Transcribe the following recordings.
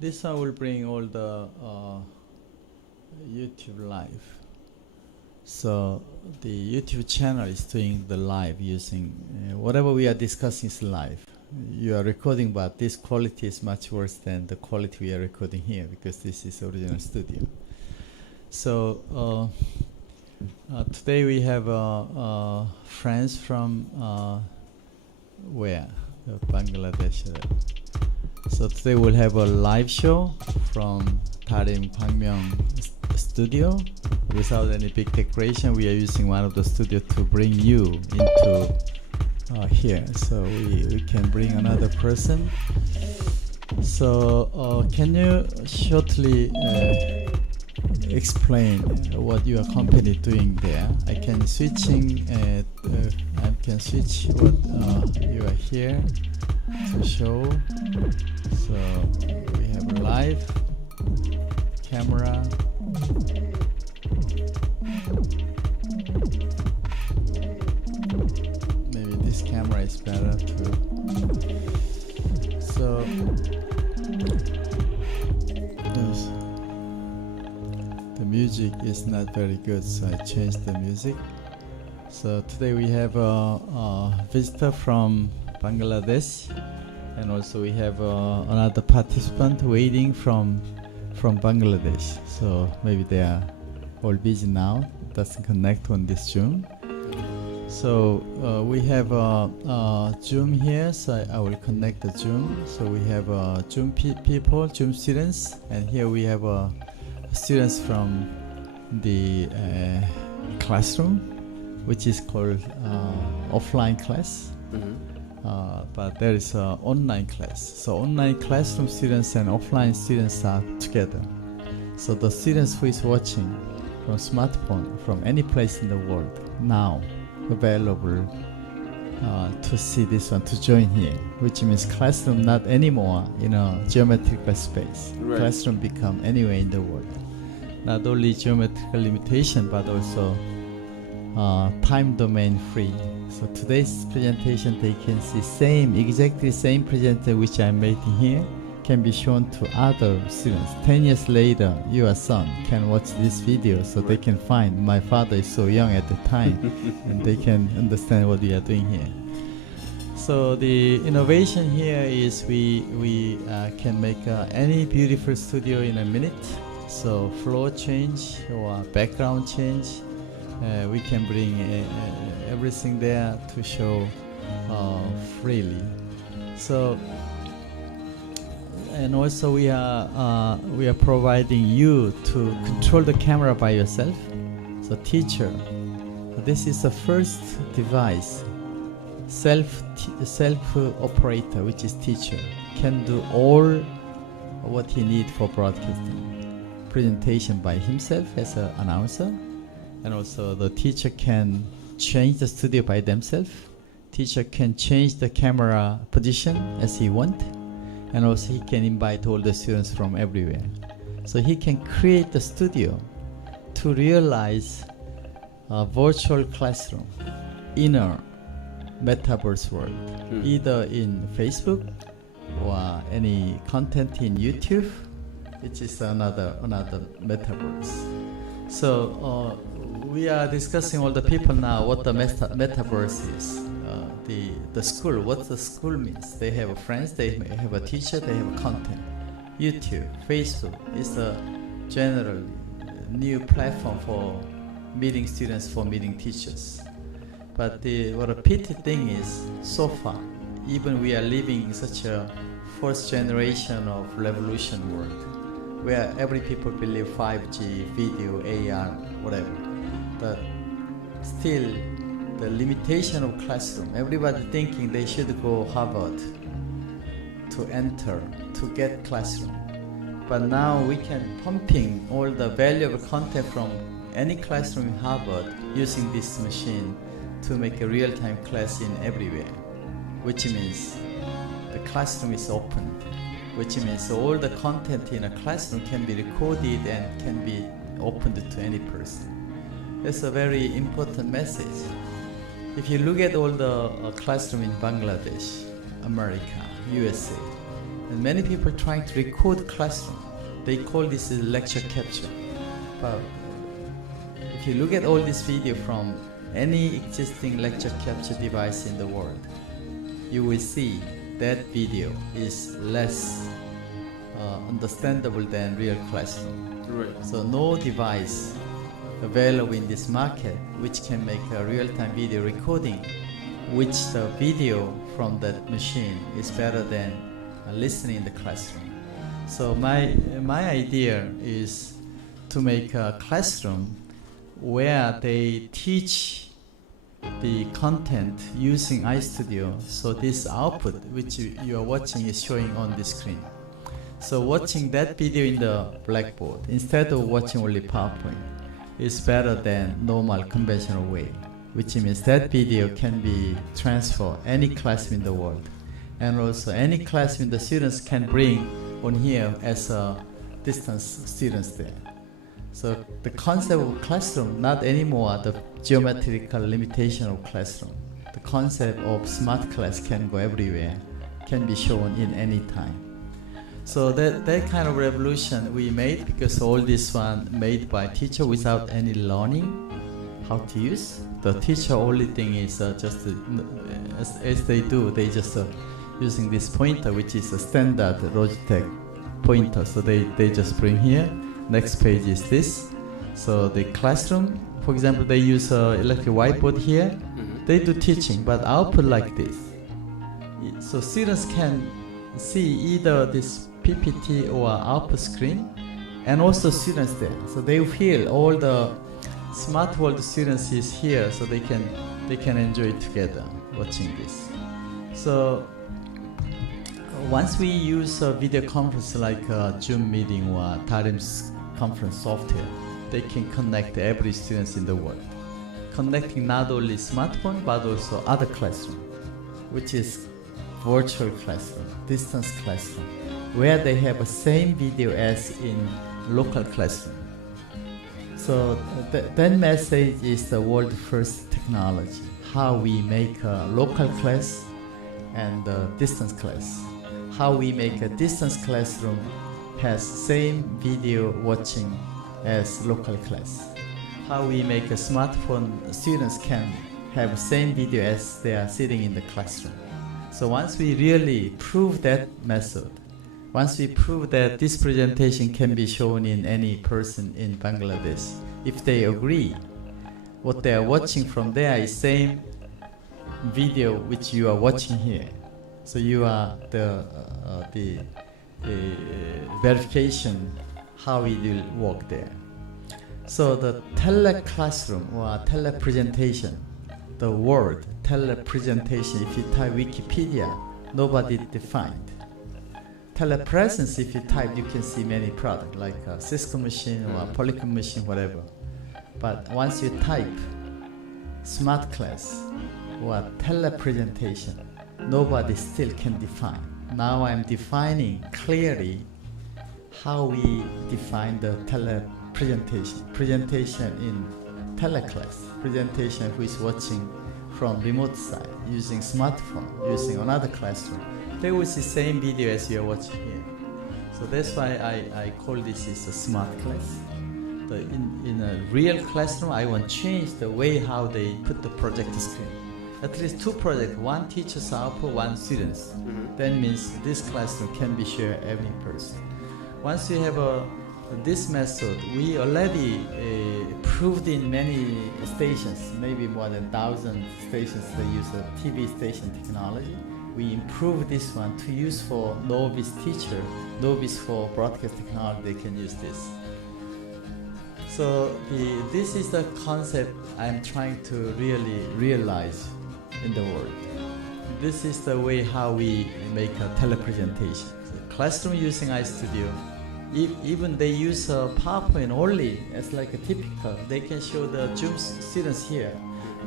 This one will bring all the YouTube live. So the YouTube channel is doing the live using whatever we are discussing is live. You are recording, but this quality is much worse than the quality we are recording here because this is original studio. So today we have friends from where? Bangladesh. So today we'll have a live show from Tarim Pangmyeong studio. Without any big decoration, we are using one of the studio to bring you into here. So we can bring another person. So can you shortly explain what your company doing there? I can switch what you are here to show. So we have live camera. Maybe this camera is better too. So the music is not very good, so I changed the music. So today we have a visitor from Bangladesh, and also we have another participant waiting from Bangladesh. So maybe they are all busy now, doesn't connect on this Zoom. So we have a Zoom here, so I will connect the Zoom. So we have Zoom people, Zoom students, and here we have students from the classroom, which is called offline class. But there is an online class. So online classroom students and offline students are together. So the students who is watching from smartphone from any place in the world now available to see this one, to join here, which means classroom not anymore in a geometrical space. Right. Classroom become anywhere in the world. Not only geometrical limitation, but also time domain free. So today's presentation, they can see exactly same presentation which I'm making here can be shown to other students. 10 years later, your son can watch this video, so they can find my father is so young at the time, and they can understand what we are doing here. So the innovation here is we can make any beautiful studio in a minute. So floor change or background change. We can bring everything there to show freely. So, and also we are providing you to control the camera by yourself. So teacher, this is the first device, self operator, which is teacher, can do all what he need for broadcasting. Presentation by himself as an announcer. And also the teacher can change the studio by themselves. Teacher can change the camera position as he want. And also he can invite all the students from everywhere. So he can create the studio to realize a virtual classroom in a metaverse world. Either in Facebook or any content in YouTube, which is another metaverse. So we are discussing all the people now what the metaverse is. The school, what the school means. They have friends, they have a teacher, they have a content. YouTube, Facebook is a general new platform for meeting students, for meeting teachers. But what a pity thing is, so far, even we are living in such a first generation of revolution world, where every people believe 5G, video, AR, whatever. But still, the limitation of classroom, everybody thinking they should go Harvard to enter, to get classroom. But now we can pumping all the valuable content from any classroom in Harvard using this machine to make a real-time class in everywhere, which means the classroom is open, which means all the content in a classroom can be recorded and can be opened to any person. That's a very important message. If you look at all the classroom in Bangladesh, America, USA, And many people trying to record classroom. They call this a lecture capture. But if you look at all this video from any existing lecture capture device in the world, you will see that video is less understandable than real classroom. Right. So no device available in this market which can make a real-time video recording, which the video from that machine is better than listening in the classroom. So my idea is to make a classroom where they teach the content using iStudio. So this output which you are watching is showing on the screen. So watching that video in the blackboard instead of watching only PowerPoint is better than normal conventional way, which means that video can be transferred any classroom in the world, and also any classroom the students can bring on here as a distance students there. So the concept of classroom, not anymore the geometrical limitation of classroom. The concept of smart class can go everywhere, can be shown in any time. So that kind of revolution we made, because all this one made by teacher without any learning how to use. The teacher only thing is just as they do, they just using this pointer, which is a standard Logitech pointer. So they just bring here. Next page is this. So the classroom, for example, they use electric whiteboard here. They do teaching, but output like this. So students can see either this PPT or output screen, and also students there. So they feel all the smart world students is here, so they can enjoy together watching this. So once we use a video conference like a Zoom meeting or Tarim's conference software, they can connect every students in the world, connecting not only smartphone but also other classroom, which is virtual classroom, distance classroom, where they have the same video as in local classroom. So that message is the world first technology, how we make a local class and a distance class. How we make a distance classroom has same video watching as local class. How we make a smartphone students can have same video as they are sitting in the classroom. So once we really prove that method, once we prove that this presentation can be shown in any person in Bangladesh, if they agree, what they are watching from there is same video which you are watching here. So you are the verification how it will work there. So the tele-classroom or tele-presentation, the word tele-presentation, if you type Wikipedia, nobody defined. Telepresence, if you type, you can see many products like a Cisco machine or a Polycom machine, whatever. But once you type smart class or tele-presentation, nobody still can define. Now I'm defining clearly how we define the tele-presentation. Presentation in teleclass, presentation who is watching from remote side, using smartphone, using another classroom. They will see same video as you are watching here. So that's why I call this is a smart class. In a real classroom, I want to change the way how they put the projector screen. At least two projects, one teacher's output, one student's. That means this classroom can be shared every person. Once you have this method, we already proved in many stations, maybe more than 1,000 stations they use a TV station technology. We improved this one to use for novice teacher, novice for broadcast technology, they can use this. So this is the concept I'm trying to really realize in the world. This is the way how we make a telepresentation. So classroom using iStudio, even they use PowerPoint only as like a typical, they can show the Zoom students here.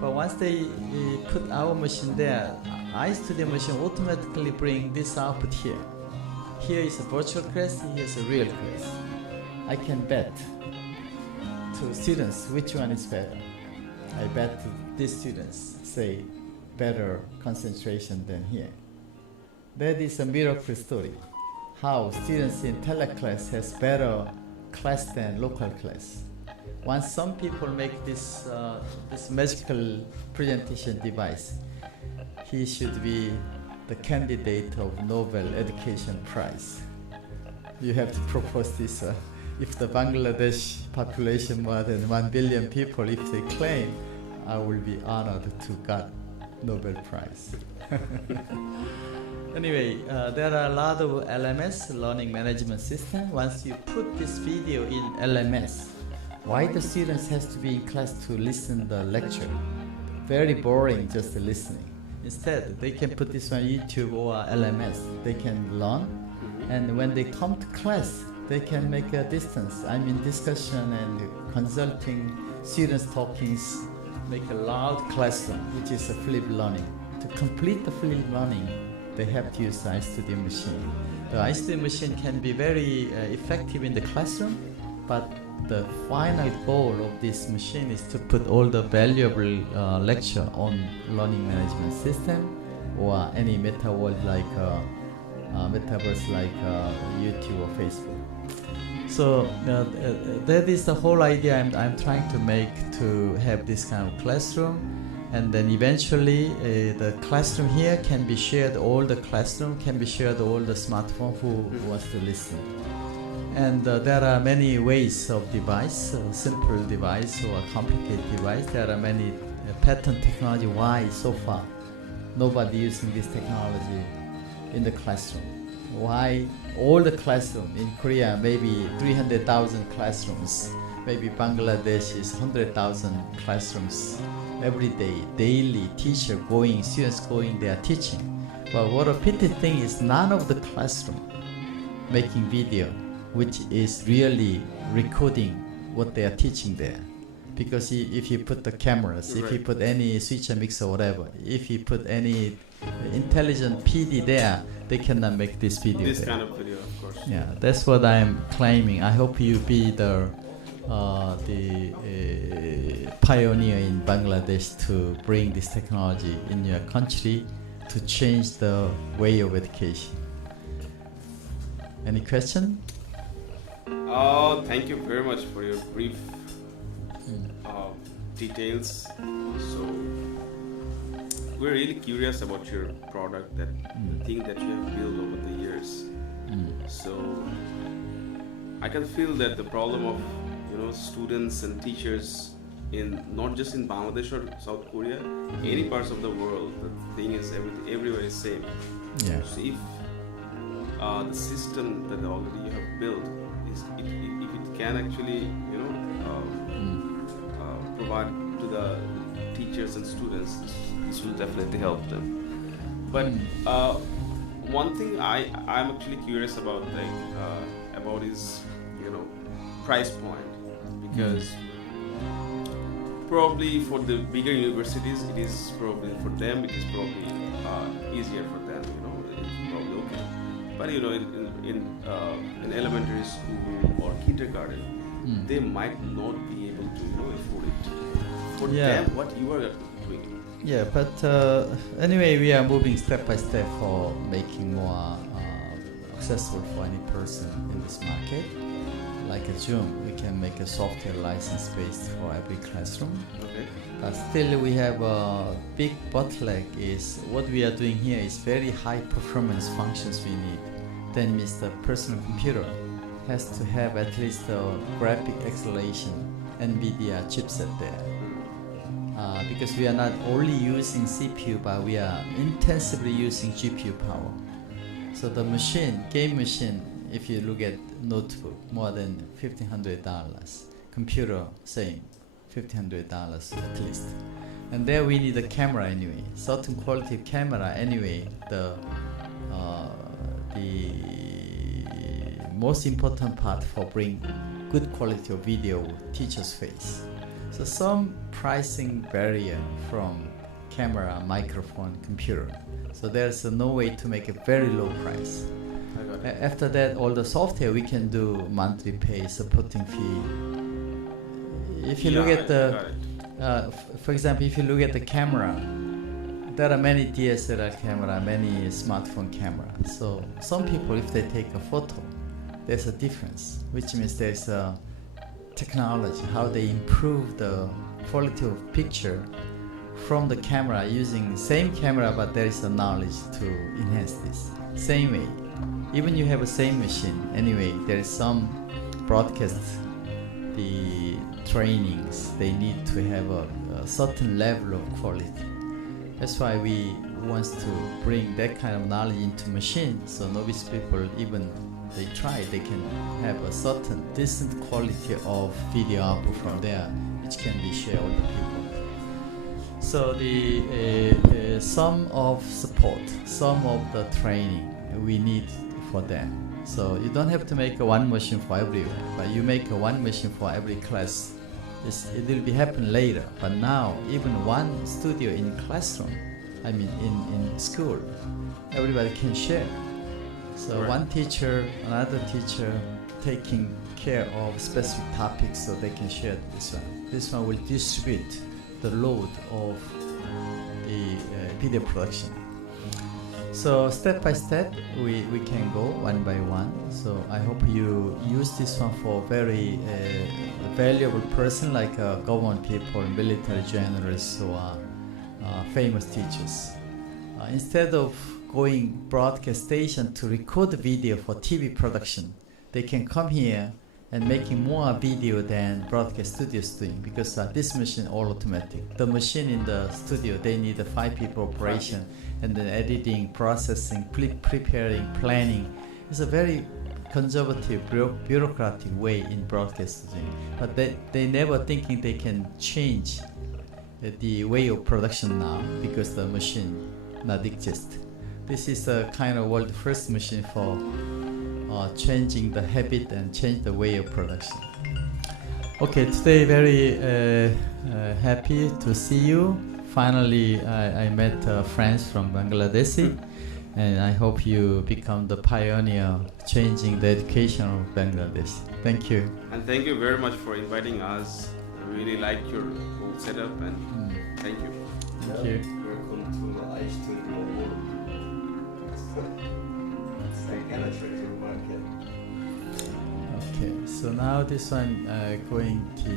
But once they put our machine there, iStudio machine automatically bring this output here. Here is a virtual class, here is a real class. I can bet to students which one is better. I bet these students say better concentration than here. That is a miracle story. how students in teleclass has better class than local class. Once some people make this magical presentation device, he should be the candidate of Nobel Education Prize. You have to propose this. If the Bangladesh population more than 1 billion people, if they claim, I will be honored to get Nobel Prize. Anyway, there are a lot of LMS, Learning Management System. Once you put this video in LMS, why the students has to be in class to listen the lecture? Very boring just listening. Instead, they can put this on YouTube or LMS. They can learn, and when they come to class, they can make a distance. I mean, discussion and consulting, students talking, make a loud classroom, which is a flip learning. To complete the flip learning, they have to use the iStudio machine. The iStudio machine can be very effective in the classroom, but the final goal of this machine is to put all the valuable lecture on learning management system or any metaverse like YouTube or Facebook. So that is the whole idea I'm trying to make, to have this kind of classroom, and then eventually the classroom here can be shared, all the classroom can be shared, all the smartphone who wants to listen. And there are many ways of device, simple device or complicated device. There are many patent technology. Why so far nobody using this technology in the classroom? Why all the classroom in Korea, maybe 300,000 classrooms, maybe Bangladesh is 100,000 classrooms every day, daily teacher going, students going there teaching. But what a pity thing is none of the classroom making video which is really recording what they are teaching there. Because if you put the cameras, if you put any switcher mixer or whatever, if you put any intelligent PD there, they cannot make this video. This there. kind of video, of course. Yeah, that's what I'm claiming. I hope you be the pioneer in Bangladesh to bring this technology in your country to change the way of education. Any question? Thank you very much for your brief details. So we're really curious about your product, that the thing that you have built over the years. So I can feel that the problem of students and teachers in not just in Bangladesh or South Korea, any parts of the world, the thing is everywhere is same. Yeah. So if the system that already you have built is if it can actually provide to the teachers and students, this will definitely help them. But one thing I'm actually curious about, about is price point, because probably for the bigger universities it is probably easier for them, it's probably okay. But in elementary school or kindergarten, they might not be able to afford it. For them, what you are doing. Yeah, but anyway, we are moving step by step for making more accessible for any person in this market. Like a Zoom, we can make a software license based for every classroom. Okay. But still, we have a big bottleneck. Is what we are doing here is very high performance functions we need. That means the personal computer has to have at least a graphic acceleration NVIDIA chipset there. Because we are not only using CPU, but we are intensively using GPU power. So the machine, game machine, if you look at notebook, more than $1,500. Computer, same, $1,500 at least. And there we need a camera anyway, certain quality of camera anyway. The most important part for bring good quality of video, teacher's face. So some pricing barrier from camera, microphone, computer. So there's no way to make a very low price. After that, all the software we can do monthly pay, supporting fee. If you look at the, for example, if you look at the camera, there are many DSLR camera, many smartphone camera. So some people, if they take a photo, there's a difference, which means there's a technology, how they improve the quality of picture from the camera using same camera, but there is a knowledge to enhance this. Same way, even you have a same machine, anyway, there is some broadcast, the trainings, they need to have a certain level of quality. That's why we want to bring that kind of knowledge into machine, so novice people, even they try, they can have a certain decent quality of video output from there, which can be shared with the people. So the some of support, some of the training we need for them. So you don't have to make a one machine for everyone, but you make a one machine for every class. It will be happen later, but now even one studio in classroom, I mean in school, everybody can share. So Right. one teacher, another teacher taking care of specific topics, so they can share this one. This one will distribute the load of the video production. So step by step, we can go one by one. So I hope you use this one for very valuable person like government people, military generals, or famous teachers. Instead of going broadcast station to record the video for TV production, they can come here and making more video than broadcast studios doing, because this machine all automatic. The machine in the studio, they need a 5 people operation, and then editing, processing, preparing, planning. It's a very conservative, bureaucratic way in broadcasting. But they never thinking they can change the way of production now, because the machine not exist. This is a kind of world first machine for changing the habit and change the way of production. Okay, today very happy to see you. Finally, I met friends from Bangladesh, and I hope you become the pioneer changing the education of Bangladesh. Thank you. And thank you very much for inviting us. I really like your whole setup, and thank you. Thank you. Welcome to iStudio World. I cannot show you market. Okay, so now this one going to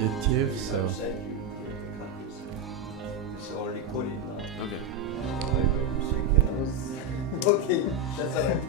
YouTube. So. I'll send you the copies. It's all recorded now. Okay. So you can. Okay, that's what I told